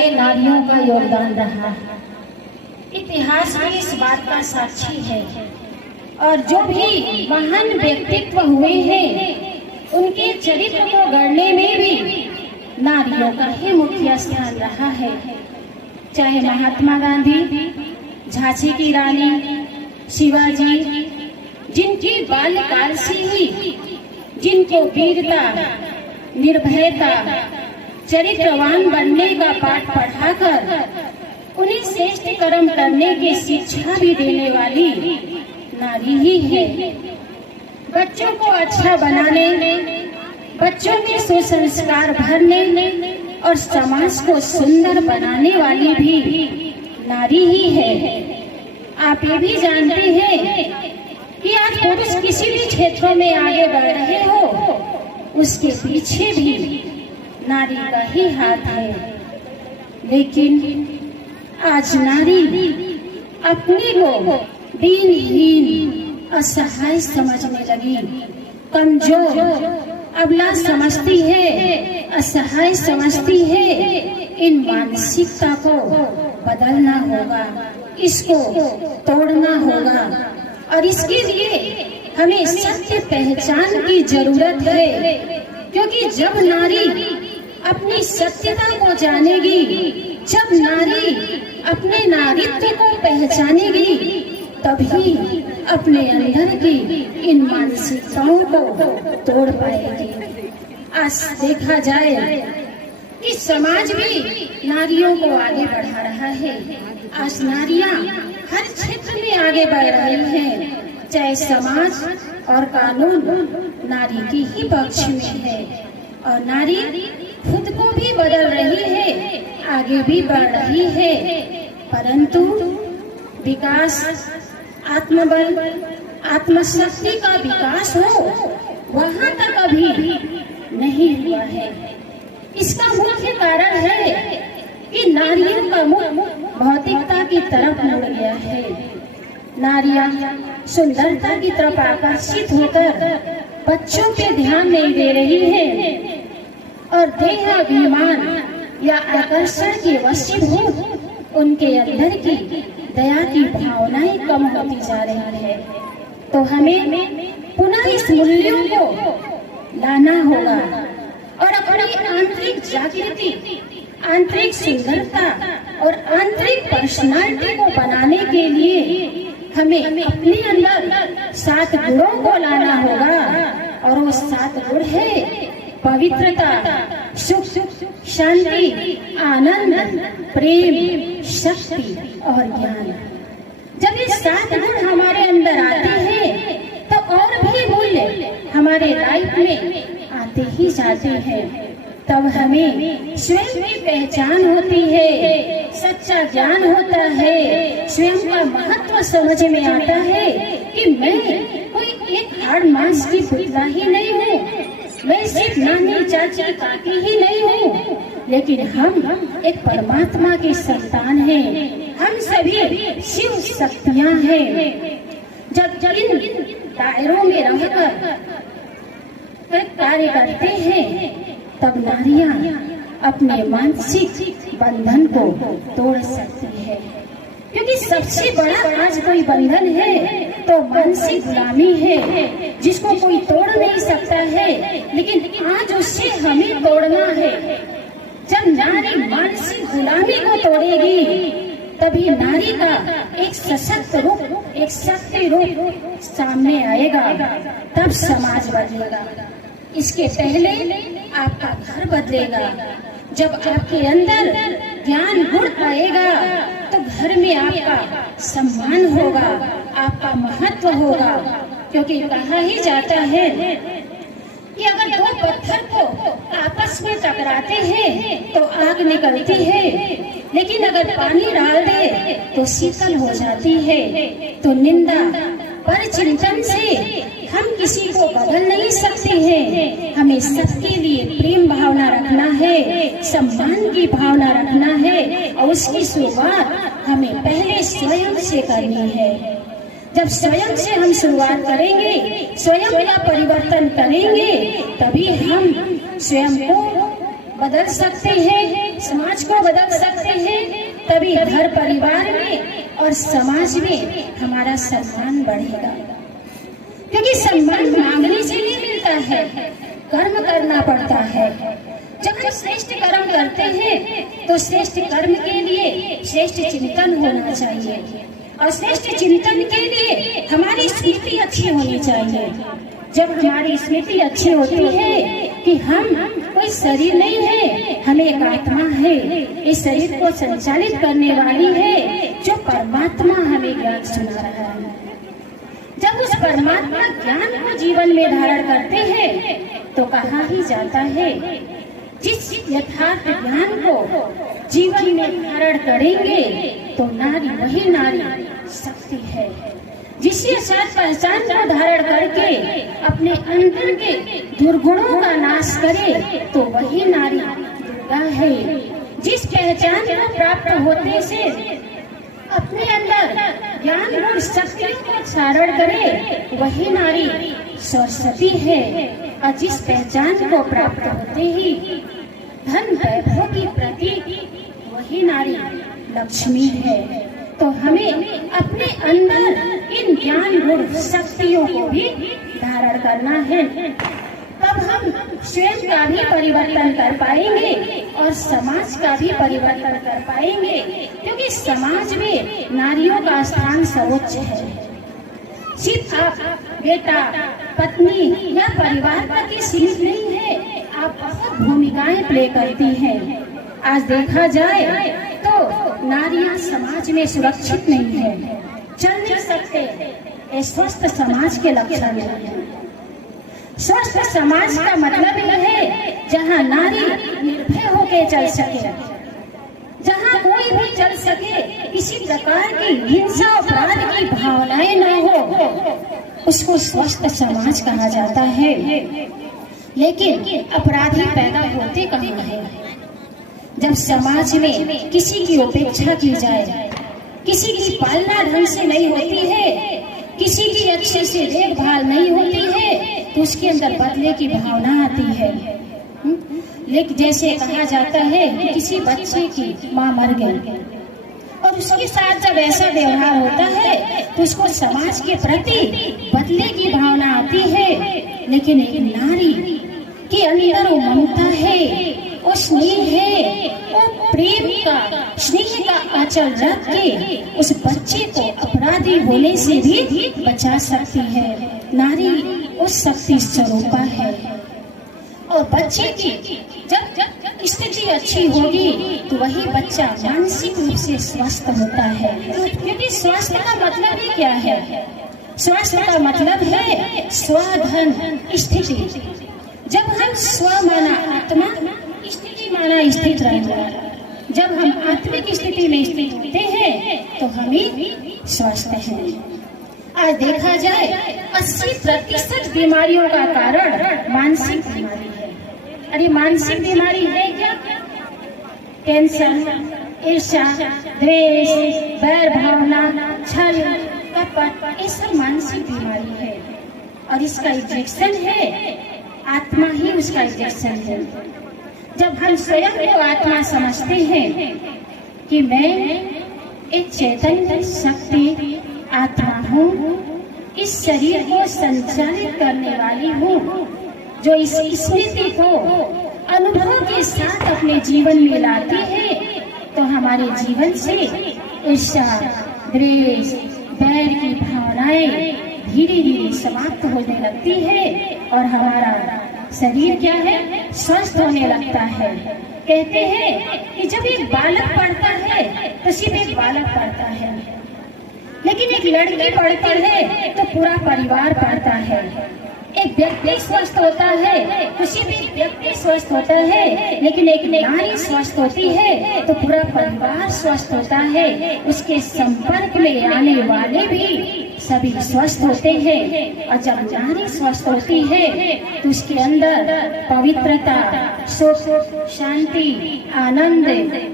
में नारियों का योगदान रहा है। इतिहास भी इस बात का साक्षी है। और जो भी महान व्यक्तित्व हुए हैं उनके चरित्र को गढ़ने में भी नारियों का ही मुख्य स्थान रहा है। चाहे महात्मा गांधी, झांसी की रानी, शिवाजी, जिनकी बाल्यकाल से ही जिनको वीरता, निर्भयता, चरित्रवान बनने का पाठ पढ़ाकर उन्हें श्रेष्ठ कर्म करने की शिक्षा भी देने वाली नारी ही है। बच्चों को अच्छा बनाने, बच्चों में सुसंस्कार भरने और समाज को सुंदर बनाने वाली भी नारी ही है। आप ये भी जानते हैं कि आज पुरुष किसी भी क्षेत्रों में आगे बढ़ रहे हो, उसके पीछे भी नारी का ही हाथ है। लेकिन आज नारी अपने को दीनहीन, असहाय समझने लगी, कमजोर, अबला समझती है, असहाय समझती है। इन मानसिकता को बदलना होगा, इसको तोड़ना होगा और इसके लिए हमें सत्य पहचान की जरूरत है। क्योंकि जब नारी अपनी सत्यता को जानेगी, जब नारी अपने नारीत्व को पहचानेगी, तभी अपने अंदर की इन मानसिकताओं को तोड़ पाएगी। आज देखा जाए कि समाज भी नारियों को आगे बढ़ा रहा है। आज नारियां हर क्षेत्र में आगे बढ़ रही हैं। चाहे समाज और कानून नारी की ही पक्ष में है और नारी खुद को भी बदल रही है, आगे भी बढ़ रही है। परंतु विकास, आत्मबल, आत्मशक्ति का विकास हो, वहाँ तक अभी नहीं हुआ है। इसका मुख्य कारण है कि नारियों का मुख भौतिकता की तरफ मुड़ गया है। नारियां सुंदरता की तरफ आकर्षित होकर बच्चों पे ध्यान नहीं दे रही हैं और देहाभिमान या आकर्षण के वशीभूत उनके अंदर की दया की भावनाएं कम होती जा रही है। तो हमें पुनः इस मूल्यों को लाना होगा और अपनी आंतरिक जागृति, आंतरिक सुंदरता और आंतरिक पर्सनालिटी को बनाने के लिए हमें अपने अंदर 7 गुणों को लाना होगा। और वो 7 गुण है पवित्रता, सुख, शांति, आनंद, प्रेम, शक्ति और ज्ञान। जब ये 7 गुण हमारे अंदर आते हैं तो और भी मूल्य हमारे लाइफ में आते ही जाते हैं। तब हमें स्वयं की पहचान होती है, सच्चा ज्ञान होता है, स्वयं का महत्व समझ में आता है कि मैं कोई एक हाड़ मांस की पुतला ही नहीं हूँ, मैं सिर्फ नानी चाची काकी ही नहीं हूँ, लेकिन हम एक परमात्मा के संतान हैं। हम सभी शिव शक्तियाँ हैं। जब इन दायरों में रहकर कार्य करते हैं तब नारियां अपने मानसिक बंधन को तोड़ सकती है। क्योंकि सबसे बड़ा आज कोई बंधन है तो मानसिक गुलामी है, जिसको कोई तोड़ नहीं सकता है, लेकिन आज उससे हमें तोड़ना है। जब नारी मानसिक गुलामी को तोड़ेगी तभी नारी का एक सशक्त रूप, एक शक्ति रूप सामने आएगा, तब समाज बदलेगा। इसके पहले आपका घर बदलेगा। जब आपके अंदर ज्ञान गुण आएगा तो घर में आपका सम्मान होगा, आपका महत्व होगा। क्योंकि कहा ही जाता है कि अगर 2 पत्थर को आपस में टकराते हैं तो आग निकलती है, लेकिन अगर पानी डाल दे तो शीतल हो जाती है। तो निंदा पर चिंतन से हम किसी को बदल नहीं सकते हैं। हमें सबके लिए प्रेम भावना रखना है, सम्मान की भावना रखना है और उसकी शुरुआत हमें पहले स्वयं से करनी है। जब स्वयं से हम शुरुआत करेंगे, स्वयं का परिवर्तन करेंगे, तभी हम स्वयं को बदल सकते हैं, समाज को बदल सकते हैं, तभी घर परिवार में और समाज में हमारा सम्मान बढ़ेगा। क्योंकि सम्मान मांगने से नहीं मिलता है, कर्म करना पड़ता है। जब हम श्रेष्ठ कर्म करते हैं तो श्रेष्ठ कर्म के लिए श्रेष्ठ चिंतन होना चाहिए, और श्रेष्ठ चिंतन के लिए हमारी स्मृति अच्छी होनी चाहिए। जब हमारी स्मृति अच्छी होती है कि हम कोई शरीर नहीं है, हम एक आत्मा है, इस शरीर को संचालित करने वाली है जो परमात्मा हमें ज्ञान सुना रहा है। जब उस परमात्मा ज्ञान को जीवन में धारण करते हैं तो कहा ही जाता है, जिस यथार्थ ज्ञान को जीवन में धारण करेंगे तो नारी वही नारी शक्ति है। जिस यथार्थ पहचान को धारण करके अपने अंदर के दुर्गुणों का नाश करे तो वही नारी दुर्गा है। जिस पहचान को प्राप्त होते से अपने अंदर ज्ञान गुण शक्तियों को धारण करे वही नारी सरस्वती है। और जिस पहचान को प्राप्त होते ही धन वैभव की प्रतीक वही नारी लक्ष्मी है। तो हमें अपने अंदर इन ज्ञान गुण शक्तियों को भी धारण करना है, तब हम स्वयं का भी परिवर्तन कर पाएंगे और समाज का भी परिवर्तन कर पाएंगे। क्योंकि समाज में नारियों का स्थान सर्वोच्च है। सिर्फ आप बेटा, पत्नी या परिवार तक ही सीमित नहीं है, आप बहुत भूमिकाएं प्ले करती हैं। आज देखा जाए तो नारियां समाज में सुरक्षित नहीं है, चल नहीं सकते। ये स्वस्थ समाज के लक्षण है। स्वस्थ समाज का मतलब यह है जहाँ नारी निर्भय होकर चल सके, जहाँ कोई भी चल सके, किसी प्रकार की हिंसा अपराध की भावनाएं न हो, उसको स्वस्थ समाज कहा जाता है। लेकिन अपराधी पैदा होते कहाँ हैं? जब समाज में किसी की उपेक्षा की जाए, किसी की पालना ढंग से नहीं होती है, किसी की अच्छे से देखभाल नहीं होती है, तो उसके अंदर बदले की भावना आती है। लेकिन जैसे कहा जाता है कि किसी बच्चे की माँ मर गई और उसके साथ जब ऐसा व्यवहार होता है तो उसको समाज के प्रति बदले की भावना आती है। लेकिन एक नारी के अंदर वो ममता है, वो स्नेह है, वो प्रेम का, स्नेह का आंचल रख के उस बच्चे को अपराधी होने से भी बचा सकती है। नारी उस शक्ति स्वरूपा है। और बच्चे की जब स्थिति अच्छी होगी तो वही बच्चा मानसिक रूप से स्वस्थ होता है। क्योंकि स्वास्थ्य का मतलब ही क्या है? स्वास्थ्य का मतलब है स्वधन स्थिति। जब हम स्व माना आत्मा, स्थिति माना स्थित रहेगा। जब हम आत्मिक स्थिति में स्थित होते हैं तो हमें स्वस्थ है। आज देखा जाए 80% बीमारियों का कारण मानसिक बीमारी है। अरे मानसिक बीमारी है क्या? कैंसर, ईर्ष्या, द्वेष, बैर भावना, छल, कपट, ये सब मानसिक बीमारी है। और इसका इंजेक्शन है आत्मा ही, उसका इंजेक्शन है। जब हम स्वयं को आत्मा समझते हैं कि मैं एक चैतन्य शक्ति आत्मा हूँ, इस शरीर को संचालित करने वाली हूँ, जो इस स्मृति को अनुभव के साथ अपने जीवन में लाती है, तो हमारे जीवन से ईर्ष्या, द्वेष, बैर की भावनाएं धीरे धीरे समाप्त होने लगती है और हमारा शरीर क्या है? स्वस्थ होने लगता है। कहते हैं कि जब एक बालक पढ़ता है तो सिर्फ एक बालक पढ़ता है, लेकिन एक लड़की पढ़ती है तो पूरा परिवार पढ़ता है। एक व्यक्ति स्वस्थ होता है तो सिर्फ एक व्यक्ति स्वस्थ होता है, लेकिन एक नारी स्वस्थ होती है तो पूरा परिवार स्वस्थ होता है। उसके संपर्क में आने वाले भी सभी स्वस्थ होते हैं। और जब नारी स्वस्थ होती है तो उसके अंदर पवित्रता, सुख, शांति, आनंद,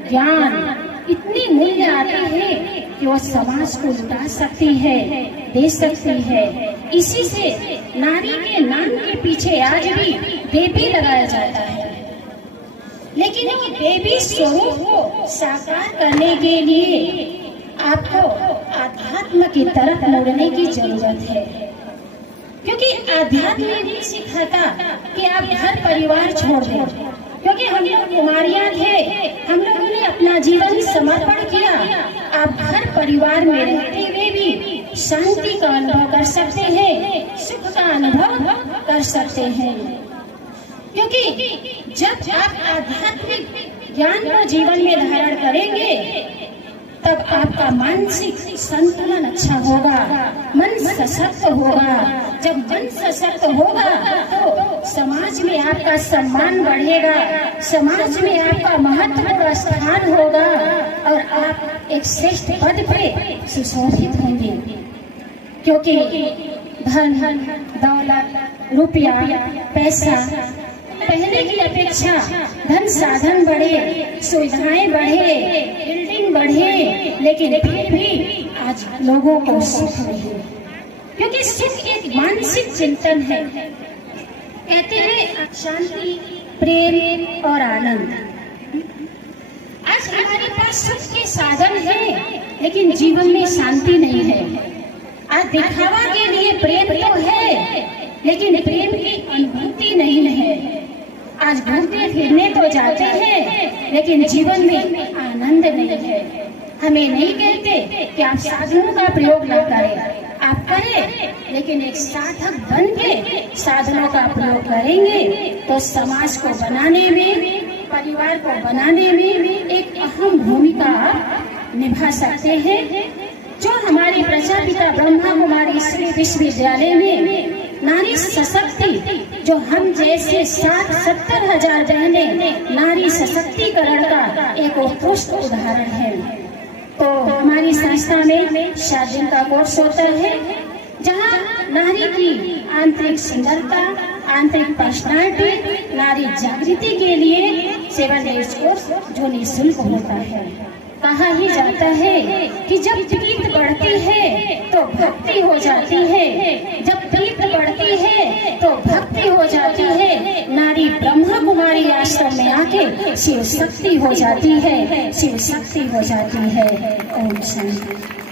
ज्ञान इतनी मूल्य आते हैं कि वो समाज को लुटा सकती है, दे सकती है। इसी से नारी के नाम के पीछे आज भी देवी लगाया जाता है। लेकिन वो देवी स्वरूप को साकार करने के लिए आपको आध्यात्म की तरफ मुड़ने की जरूरत है, क्योंकि आध्यात्म नहीं सिखाता कि आप घर परिवार छोड़ दें। क्योंकि हम लोग कुमारियां थे, हम लोगों ने अपना जीवन समर्पण किया। आप घर परिवार में रहते हुए भी शांति का अनुभव कर सकते हैं, सुख का अनुभव कर सकते हैं। क्योंकि जब आप आध्यात्मिक ज्ञान को जीवन में धारण करेंगे तब आपका मानसिक संतुलन अच्छा होगा, मन सशक्त होगा। जब मन सशक्त होगा तो समाज में आपका सम्मान बढ़ेगा, समाज में आपका महत्वपूर्ण स्थान होगा और आप एक श्रेष्ठ पद पे सुशोभित होंगे। क्योंकि धन, दौलत, रुपया, पैसा पहले की अपेक्षा धन साधन बढ़े, सुविधाएं बढ़े, बिल्डिंग बढ़े, लेकिन फिर भी आज लोगों को सुख नहीं, क्योंकि सुख एक मानसिक चिंतन है। कहते हैं शांति, प्रेम और आनंद। आज हमारे पास सुख के साधन है, लेकिन जीवन में शांति नहीं है। आज दिखावा के लिए प्रेम तो है, लेकिन प्रेम की अनुभूति नहीं है। आज घूमते फिरने तो जाते हैं, लेकिन जीवन में आनंद नहीं है। हमें नहीं कहते कि आप साधनों का प्रयोग न करें, आप करें, लेकिन एक साधक बन के साधनों का प्रयोग करेंगे तो समाज को बनाने में, परिवार को बनाने में एक अहम भूमिका निभा सकते हैं। जो हमारे प्रजापिता ब्रह्मा कुमारी श्री विश्वविद्यालय में नारी सशक्ति, जो हम जैसे 60-70 हजार बहनें नारी सशक्तिकरण का एक उत्कृष्ट उदाहरण है। तो हमारी संस्था में 7 दिन का कोर्स होता है, जहां नारी की आंतरिक सुंदरता, आंतरिक पर्सनालिटी, नारी जागृति के लिए 7 डेज कोर्स जो निःशुल्क होता है। कहा ही जाता है कि जब प्रीत बढ़ती है तो भक्ति हो जाती है, जब प्रीत बढ़ती है तो भक्ति हो जाती है। नारी ब्रह्मा कुमारी आश्रम में आके शिव शक्ति हो जाती है, शिव शक्ति हो जाती है। ओम शांति।